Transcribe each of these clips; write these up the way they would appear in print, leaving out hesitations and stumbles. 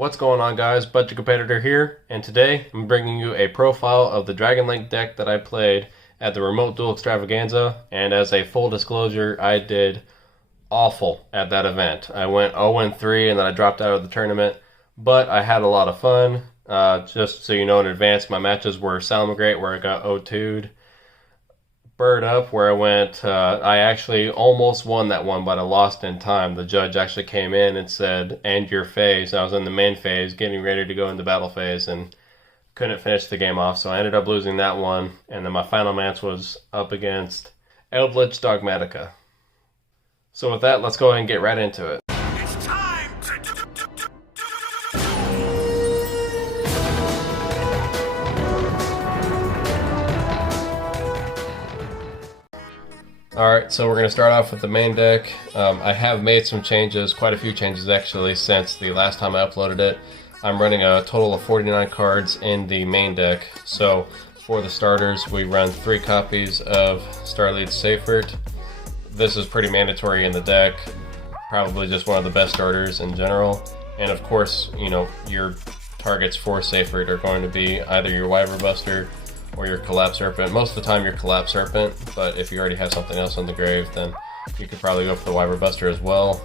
What's going on, guys? Budget Competitor here, and today I'm bringing you a profile of the Dragon Link deck that I played at the Remote Duel Extravaganza, and as a full disclosure, I did awful at that event. I went 0-3 and then I dropped out of the tournament, but I had a lot of fun. Just so you know in advance, my matches were Salamagreat, where I got 0-2'd, Bird Up, where I actually almost won that one, but I lost in time. The judge actually came in and said, end your phase. I was in the main phase, getting ready to go into battle phase, and couldn't finish the game off, so I ended up losing that one. And then my final match was up against Eldritch Dogmatica. So with that, let's go ahead and get right into it. It's time to Alright, so we're going to start off with the main deck. I have made some changes, quite a few changes actually, since the last time I uploaded it. I'm running a total of 49 cards in the main deck. So for the starters, we run 3 copies of Starlead Seifert. This is pretty mandatory in the deck, probably just one of the best starters in general. And of course, you know, your targets for Seifert are going to be either your Wyvern Buster or your Collapse Serpent. Most of the time your Collapse Serpent, but if you already have something else on the grave, then you could probably go for the Wyvern Buster as well.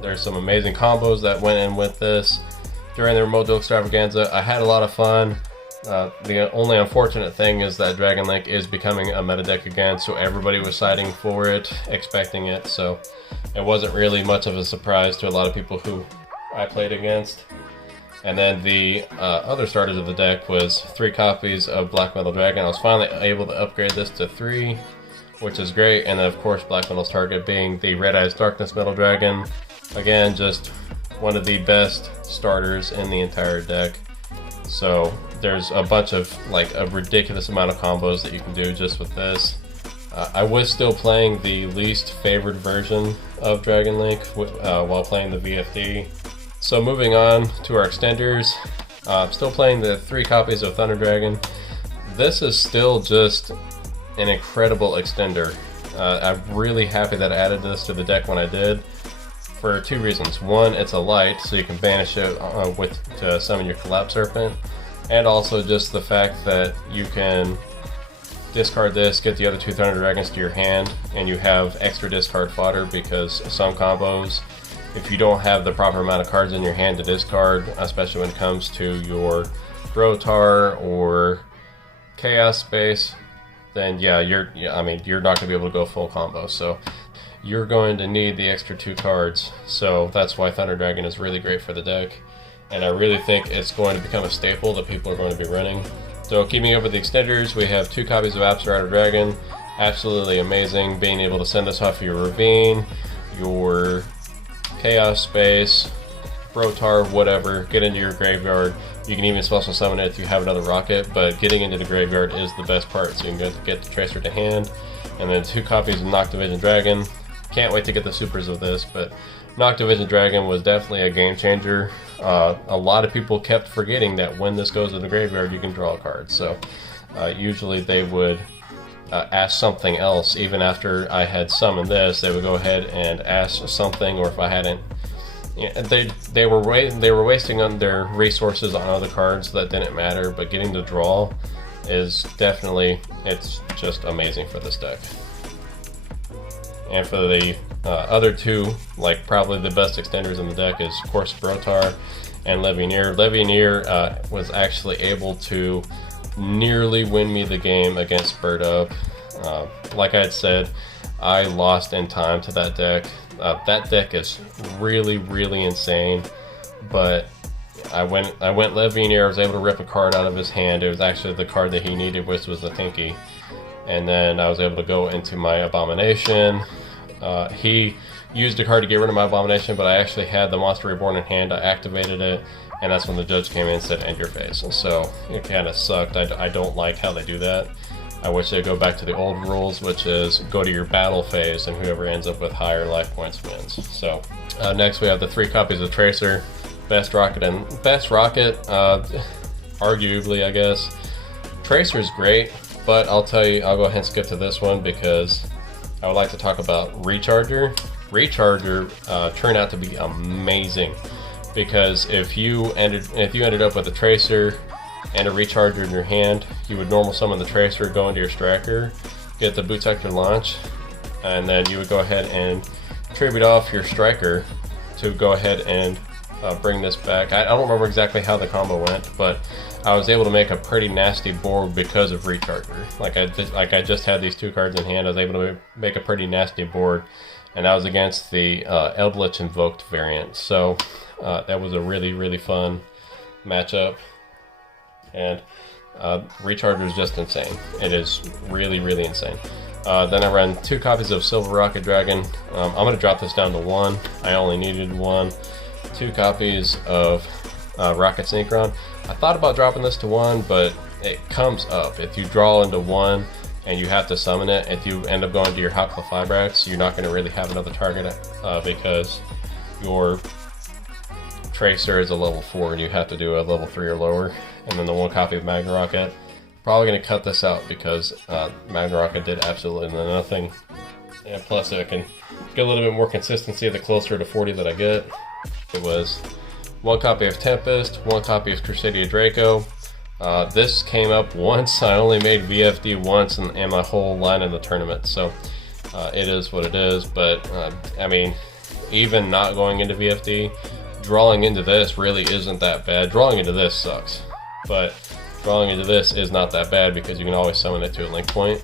There's some amazing combos that went in with this during the Remote Duel Extravaganza. I had a lot of fun. The only unfortunate thing is that Dragon Link is becoming a meta deck again, so everybody was citing for it, expecting it, so it wasn't really much of a surprise to a lot of people who I played against. And then the other starters of the deck was 3 copies of Black Metal Dragon. I was finally able to upgrade this to 3, which is great. And then of course Black Metal's target being the Red Eyes Darkness Metal Dragon. Again, just one of the best starters in the entire deck. So there's a bunch of, like, a ridiculous amount of combos that you can do just with this. I was still playing the least favored version of Dragon Link while playing the VFD. So moving on to our extenders, still playing the 3 copies of Thunder Dragon. This is still just an incredible extender. I'm really happy that I added this to the deck when I did, for 2 reasons. One, it's a light, so you can banish it to summon your Collapse Serpent, and also just the fact that you can discard this, get the other 2 Thunder Dragons to your hand, and you have extra discard fodder, because some combos, if you don't have the proper amount of cards in your hand to discard, especially when it comes to your Rotar or Chaos Space, then yeah, you're not going to be able to go full combo. So you're going to need the extra 2 cards. So that's why Thunder Dragon is really great for the deck, and I really think it's going to become a staple that people are going to be running. So keeping up with the extenders, we have 2 copies of Absorider Dragon. Absolutely amazing, being able to send this off your Ravine, your Chaos Space, Rotar, whatever, get into your graveyard. You can even special summon it if you have another rocket, but getting into the graveyard is the best part, so you can get the Tracer to hand. And then 2 copies of Noctivision Dragon. Can't wait to get the supers of this, but Noctivision Dragon was definitely a game changer. A lot of people kept forgetting that when this goes in the graveyard, you can draw a card. So usually they would ask something else. Even after I had summoned this, they would go ahead and ask something, or if I hadn't, they were wasting on their resources on other cards that didn't matter. But getting the draw is definitely, it's just amazing for this deck. And for the other 2, like probably the best extenders in the deck, is of course Rotar and Levianeer. Levianeer was actually able to nearly win me the game against Bird Up. Like I had said, I lost in time to that deck. That deck is really, really insane, but I went Levianeer. I was able to rip a card out of his hand. It was actually the card that he needed, which was the Tinky. And then I was able to go into my Abomination. He used a card to get rid of my Abomination, but I actually had the Monster Reborn in hand. I activated it, and that's when the judge came in and said, end your phase. And so it kind of sucked. I don't like how they do that. I wish they'd go back to the old rules, which is go to your battle phase, and whoever ends up with higher life points wins. So next we have the 3 copies of Tracer. Best rocket, arguably, I guess. Tracer's great, but I'll tell you, I'll go ahead and skip to this one because I would like to talk about Recharger. Recharger turned out to be amazing because if you ended up with a tracer and a recharger in your hand, you would normal summon the tracer, go into your striker, get the boot sector launch, and then you would go ahead and tribute off your striker to go ahead and bring this back. I don't remember exactly how the combo went, but I was able to make a pretty nasty board because of recharger. Like I just had these 2 cards in hand, I was able to make a pretty nasty board, and that was against the Eldritch Invoked variant. So that was a really fun matchup, and recharger is just insane. It is really insane. Then I ran 2 copies of Silver Rocket Dragon. I'm going to drop this down to 1. I only needed 1. 2 copies of Rocket Synchron. I thought about dropping this to 1, but it comes up. If you draw into 1 and you have to summon it, if you end up going to your Hopla Fibrax, you're not going to really have another target because your Tracer is a level 4 and you have to do a level 3 or lower. And then the 1 copy of Magna Rocket. Probably going to cut this out because Magna Rocket did absolutely nothing. And plus I can get a little bit more consistency the closer to 40 that I get. It was 1 copy of Tempest, 1 copy of Crusadia Draco. This came up once. I only made VFD once in my whole line in the tournament, so it is what it is. But I mean, even not going into VFD, drawing into this really isn't that bad. Drawing into this sucks, but drawing into this is not that bad because you can always summon it to a link point.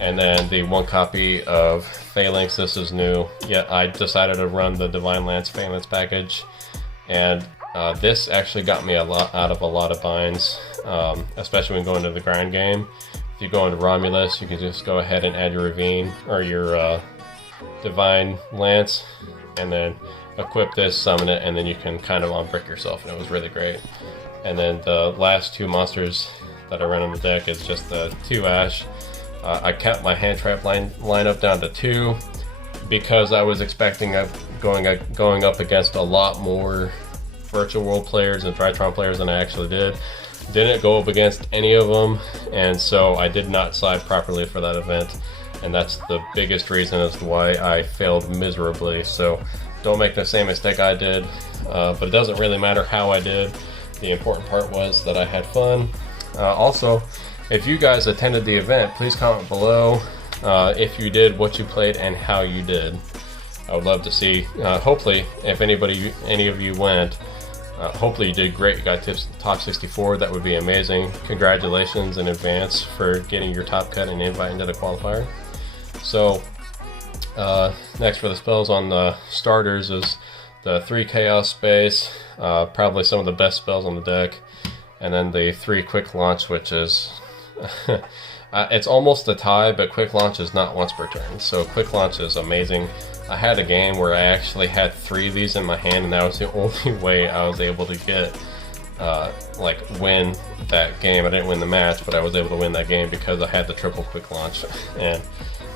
And then the 1 copy of Phalanx, this is new. Yeah, I decided to run the Divine Lance Phalanx package, and this actually got me out of a lot of binds, especially when going to the grind game. If you go into Romulus, you can just go ahead and add your Ravine or your Divine Lance, and then equip this, summon it, and then you can kind of unbrick yourself, and it was really great. And then the last 2 monsters that I run on the deck is just the 2 Ash. I kept my hand trap lineup down to 2 because I was expecting going up against a lot more Virtual World players and Tritron players than I actually did. Didn't go up against any of them, and so I did not side properly for that event, and that's the biggest reason as to why I failed miserably. So don't make the same mistake I did, but it doesn't really matter how I did. The important part was that I had fun. Also, if you guys attended the event, please comment below if you did, what you played, and how you did. I would love to see. Hopefully, if any of you went, hopefully you did great. You got tips top 64. That would be amazing. Congratulations in advance for getting your top cut and invite into the qualifier. So next for the spells on the starters is the 3 Chaos Space, probably some of the best spells on the deck, and then the 3 Quick Launch, which is it's almost a tie, but Quick Launch is not once per turn, so Quick Launch is amazing. I had a game where I actually had 3 of these in my hand, and that was the only way I was able to get win that game. I didn't win the match, but I was able to win that game because I had the triple Quick Launch, and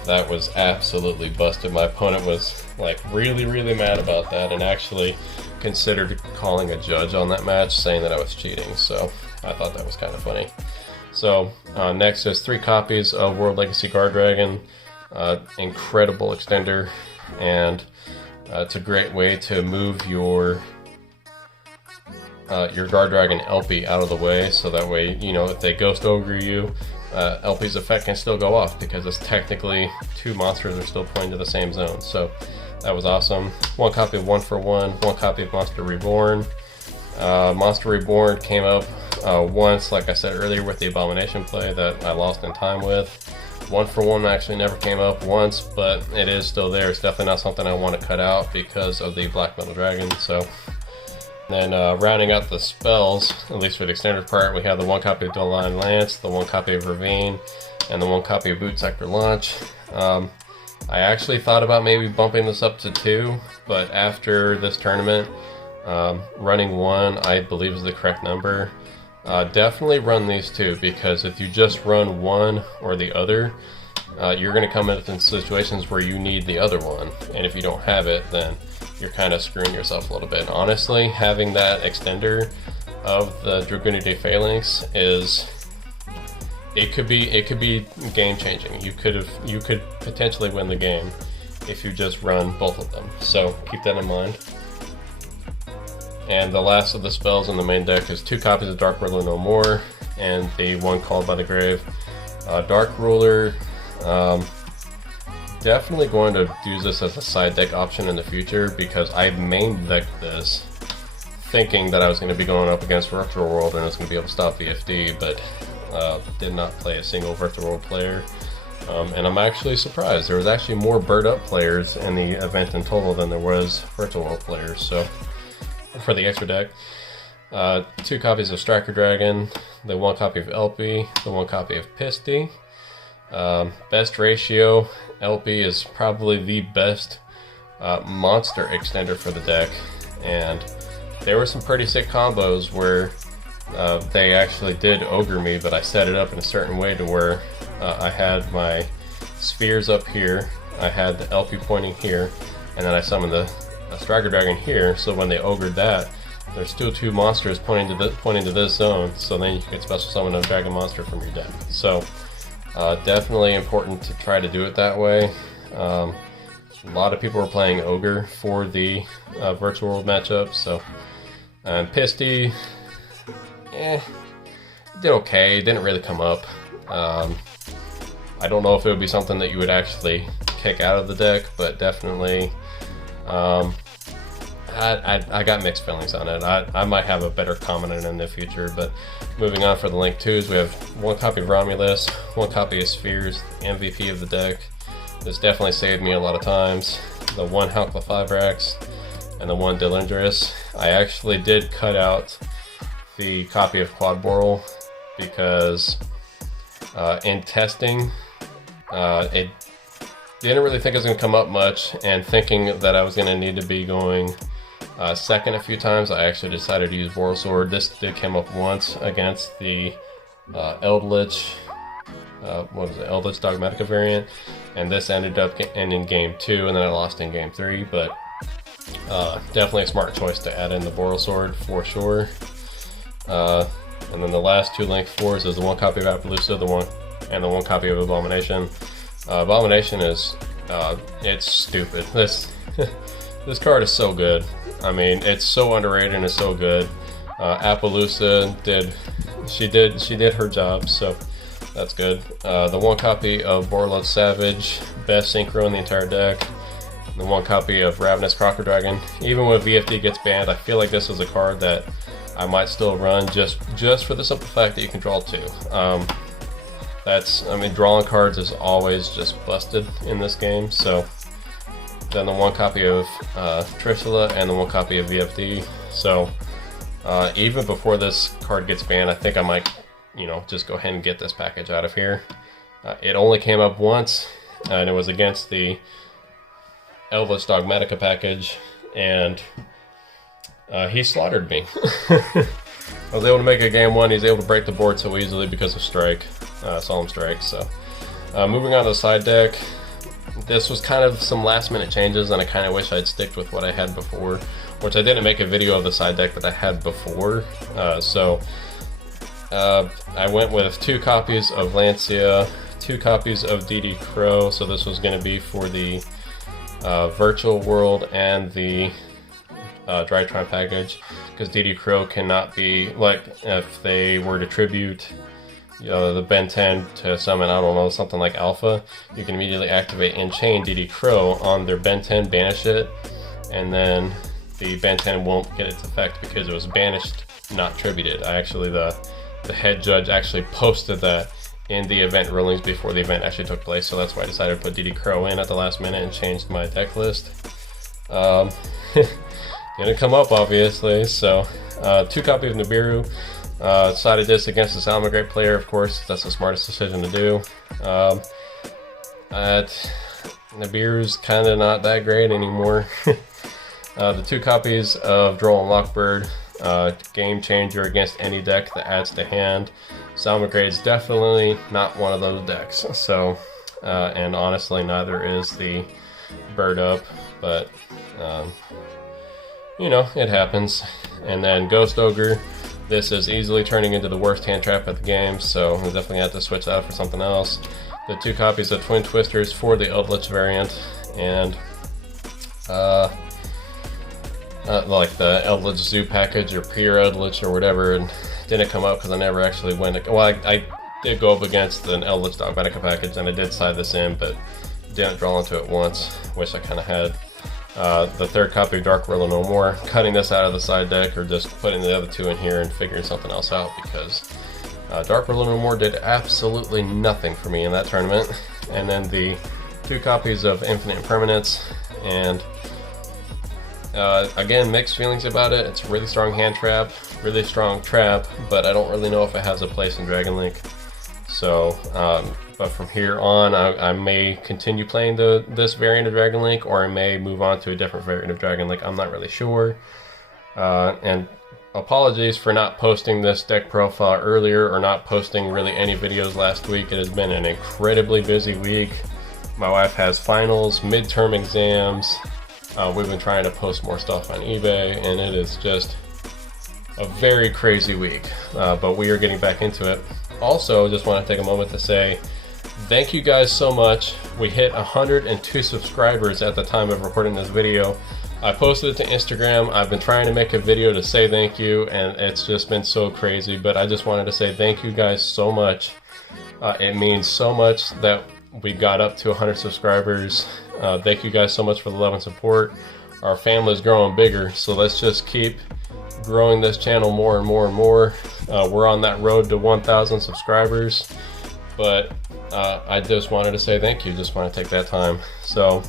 that was absolutely busted. My opponent was like really mad about that and actually considered calling a judge on that match, saying that I was cheating, so I thought that was kind of funny. So next is 3 copies of World Legacy Guard Dragon. Incredible extender, and it's a great way to move your Guard Dragon LP out of the way, so that way, you know, if they Ghost Ogre you, LP's effect can still go off because it's technically 2 monsters are still pointing to the same zone. So that was awesome. 1 copy of 1 for 1, 1 copy of Monster Reborn. Monster Reborn came up once, like I said earlier, with the Abomination play that I lost in time with. 1 for 1 actually never came up once, but it is still there. It's definitely not something I want to cut out because of the Black Metal Dragon. So then rounding out the spells, at least for the extended part, we have the 1 copy of Divine Lance, the 1 copy of Ravine, and the 1 copy of Boot Sector Launch. I actually thought about maybe bumping this up to 2, but after this tournament, running 1 I believe is the correct number. Definitely run these 2, because if you just run 1 or the other, you're going to come into situations where you need the other one, and if you don't have it, then you're kind of screwing yourself a little bit. Honestly, having that extender of the Dragoon de Phalanx is, it could be game changing. You could potentially win the game if you just run both of them. So keep that in mind. And the last of the spells in the main deck is 2 copies of Dark Ruler No More, and the 1 Called by the Grave. Dark Ruler, definitely going to use this as a side deck option in the future, because I main decked this thinking that I was going to be going up against Virtual World and I was going to be able to stop VFD, but did not play a single Virtual World player. And I'm actually surprised. There was actually more Bird Up players in the event in total than there was Virtual World players. So for the extra deck, 2 copies of Striker Dragon, the 1 copy of LP, the 1 copy of Pisty. Best ratio, LP is probably the best monster extender for the deck, and there were some pretty sick combos where they actually did ogre me, but I set it up in a certain way to where I had my spheres up here, I had the LP pointing here, and then I summoned the Striker Dragon here, so when they ogred that, there's still 2 monsters pointing to this zone, so then you can special summon a dragon monster from your deck. So definitely important to try to do it that way. A lot of people were playing ogre for the Virtual World matchup, so Pisty, did okay, didn't really come up. I don't know if it would be something that you would actually kick out of the deck, but definitely I got mixed feelings on it. I might have a better comment on it in the future, but moving on for the Link 2s, we have 1 copy of Romulus, 1 copy of Spheres, MVP of the deck. This definitely saved me a lot of times. The 1 Halqifibrax and the 1 Delindrus. I actually did cut out the copy of Quadboral because in testing, it didn't really think it was going to come up much, and thinking that I was going to need to be going second a few times, I actually decided to use Boral Sword. This did come up once against the Eldritch, Eldritch Dogmatica variant, and this ended up ending game 2, and then I lost in game 3, but definitely a smart choice to add in the Boral Sword for sure. And then the last 2 Link 4s is the 1 copy of Appaloosa, the 1 copy of Abomination. Abomination is it's stupid. This card is so good. I mean, it's so underrated and it's so good. Appaloosa did her job, so that's good. The 1 copy of Borlud Savage, best synchro in the entire deck. The 1 copy of Ravenous Crocker Dragon. Even when VFD gets banned, I feel like this is a card that I might still run just for the simple fact that you can draw 2. I mean, drawing cards is always just busted in this game. So then the 1 copy of Trishula and the 1 copy of VFD. So even before this card gets banned, I think I might, just go ahead and get this package out of here. It only came up once, and it was against the Eldritch Dogmatica package, and he slaughtered me. I was able to make a game 1. He's able to break the board so easily because of Strike, Solemn Strike. So moving on to the side deck, this was kind of some last minute changes, and I kind of wish I'd sticked with what I had before, which I didn't make a video of the side deck that I had before. I went with 2 copies of Lancia, 2 copies of DD Crow, so this was going to be for the Virtual World and the Drytron package, because DD Crow cannot be, like, if they were to tribute the Ben 10 to summon, I don't know, something like Alpha, you can immediately activate and chain DD Crow on their Ben 10, banish it, and then the Ben 10 won't get its effect because it was banished, not tributed. The head judge actually posted that in the event rulings before the event actually took place, so that's why I decided to put DD Crow in at the last minute and changed my deck list. Gonna come up, obviously. So 2 copies of Nibiru. Decided this against the Salamangreat player, of course. That's the smartest decision to do. Nibiru's kind of not that great anymore. The 2 copies of Droll and Lockbird. Game changer against any deck that adds to hand. Salamangreat is definitely not one of those decks. So, and honestly, neither is the Bird Up, but it happens. And then Ghost Ogre. This is easily turning into the worst hand trap of the game, so we'll definitely have to switch that out for something else. The 2 copies of Twin Twisters for the Eldritch variant, and like the Eldritch Zoo package or Pure Eldritch or whatever, and didn't come up because I never actually went. Well, I did go up against an Eldritch Dogmatica package, and I did side this in, but didn't draw into it once. Wish I kind of had. The third copy of Dark Ruler No More, cutting this out of the side deck, or just putting the other two in here and figuring something else out, because Dark Ruler No More did absolutely nothing for me in that tournament. And then the 2 copies of Infinite Impermanence, and again, mixed feelings about it. It's a really strong hand trap, really strong trap, but I don't really know if it has a place in Dragon Link. So, but from here on, I may continue playing this variant of Dragon Link, or I may move on to a different variant of Dragon Link. I'm not really sure. And apologies for not posting this deck profile earlier, or not posting really any videos last week. It has been an incredibly busy week. My wife has finals, midterm exams. We've been trying to post more stuff on eBay, and it is just a very crazy week. But we are getting back into it. Also, just want to take a moment to say thank you guys so much. We hit 102 subscribers at the time of recording this video. I posted it to Instagram. I've been trying to make a video to say thank you, and it's just been so crazy, but I just wanted to say thank you guys so much. It means so much that we got up to 100 subscribers. Thank you guys so much for the love and support. Our family is growing bigger, so let's just keep growing this channel more and more and more. We're on that road to 1,000 subscribers, but I just wanted to say thank you. Just want to take that time. So,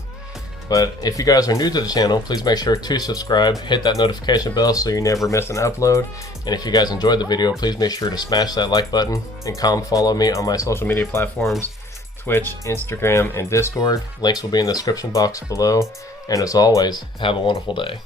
but if you guys are new to the channel, please make sure to subscribe, hit that notification bell so you never miss an upload. And if you guys enjoyed the video, please make sure to smash that like button, and come follow me on my social media platforms, Twitch, Instagram, and Discord. Links will be in the description box below. And as always, have a wonderful day.